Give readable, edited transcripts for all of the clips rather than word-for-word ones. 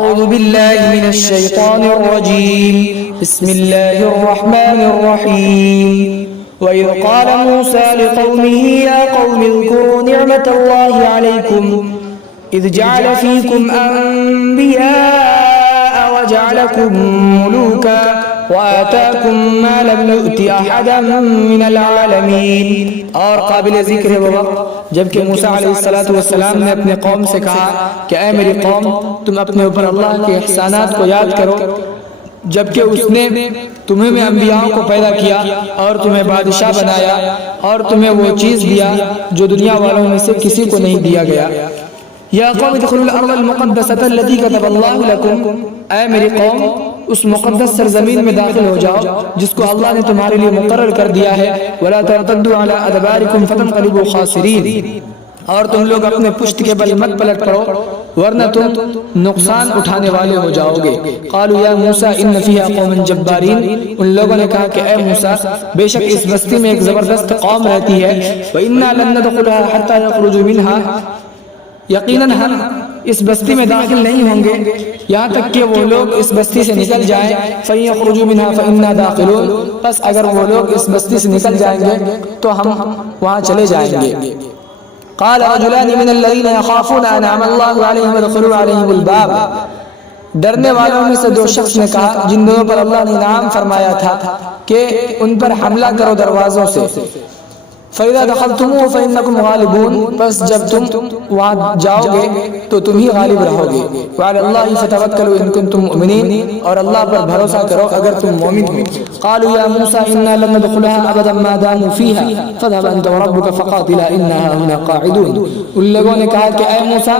أعوذ بالله من الشيطان الرجيم بسم الله الرحمن الرحيم وإذ قال موسى لقومه يا قوم اذكروا نعمة الله عليكم إذ جعل فيكم أنبياء وجعلكم ملوكا وآتاكم ما لم يؤت أحدا من العالمين. اور قابل ذکر ہے وہ وقت جبکہ موسیٰ علیہ السلام نے اپنے قوم سے کہا کہ اے میری قوم تم اپنے اوپر اللہ کے احسانات کو یاد کرو جبکہ اس نے تمہیں میں انبیاء کو پیدا کیا اور تمہیں بادشاہ بنایا اور تمہیں وہ چیز دیا جو دنیا والوں میں سے کسی کو نہیں دیا گیا. یا قوم ادخلوا الارض المقدسة التي كتب الله لكم. اے میری قوم اس مقدس سرزمین میں داخل ہو جاؤ جس کو اللہ نے تمہارے لیے مقرر کر دیا ہے. ولا ترتدوا على ادباركم فتنقلبوا خاسرین. اور تم لوگ اپنے پشت کے بل مت پلٹ پڑو ورنہ تم نقصان اٹھانے والے ہو جاؤ گے. قالوا یا موسیٰ ان فیہا قوما جبارین. ان لوگوں نے کہا کہ اے موسیٰ بے شک اس بستی میں ایک زبردست قوم رہتی ہے. وَإِنَّا لَن نَدْخُلَهَا حَتَّى يَخْرُجُوا مِنْهَا. یقیناً ہم اس بستی میں داخل نہیں ہوں گے یہاں تک کہ وہ لوگ اس بستی سے نکل جائیں. فَإِن يَخْرُجُوا مِنْهَا فَإِنَّا دَاخِلُونَ. بس اگر وہ لوگ اس بستی سے نکل جائیں گے تو ہم وہاں چلے جائیں گے. قال رجلان من الذين يخافون انعم الله عليهم ادخلوا عليهم الباب. ڈرنے والوں میں سے دو شخص نے کہا جن دونوں پر اللہ نے انعام فرمایا تھا کہ ان پر حملہ کرو دروازوں سے. فَإِذَا دَخَلْتُمُوهُ فَإِنَّكُمْ غَالِبُونَ. بس جب تم وہاں جاؤ گے تو تم ہی غالب رہو گے. وَعَلَى اللَّهِ فَتَوَكَّلُوا إِن كُنتُم مُؤْمِنِينَ. اور اللہ پر بھروسہ کرو اگر تم مومن ہو. قالوا يا موسى إنا لن ندخلها أبدا ما داموا فيها فاذهب أنت وربك فقاتلا إنها هنا قاعدون. ان لوگوں نے کہا کہ اے موسیٰ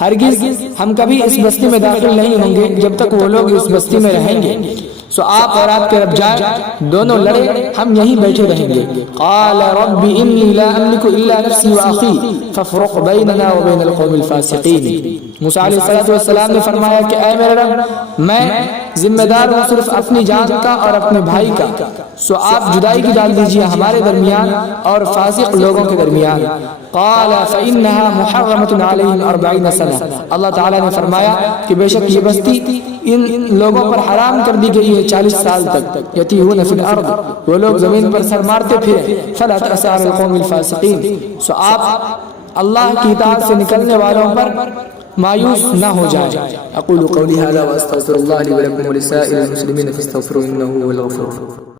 ہرگز ہم کبھی اس بستی میں داخل نہیں ہوں گے جب تک وہ لوگ اس بستی میں رہیں گے. سو آپ اور آپ کے رب جائیں دونوں لڑے ہم یہیں بیٹھے رہیں گے. قال رب انی لا املک الا نفسی واخی فافرق بیننا وبین القوم الفاسقین. موسیٰ علیہ السلام نے فرمایا کہ اے میرے رب میں ذمہ دار ہوں صرف اپنی جان کا اور اپنے بھائی کا. سو آپ جدائی کی ڈال دیجیے ہمارے درمیان اور فاسق لوگوں کے درمیان. قال فإنها محرمة عليهم 40 سنة. اللہ تعالیٰ نے فرمایا کہ بے شک یہ بستی ان لوگوں پر حرام کر دی گئی ہے 40 سال تک. یتیہون فی الارض. وہ لوگ زمین پر سر مارتے پھرے. فلا تأس على القوم الفاسقین. سو آپ اللہ کی اطاعت سے نکلنے والوں پر مایوس نہ ہو جائے. اقول قولی هذا واستغفر الله لي ولكم ولسائر المسلمين فاستغفروه انه هو الغفور الرحيم.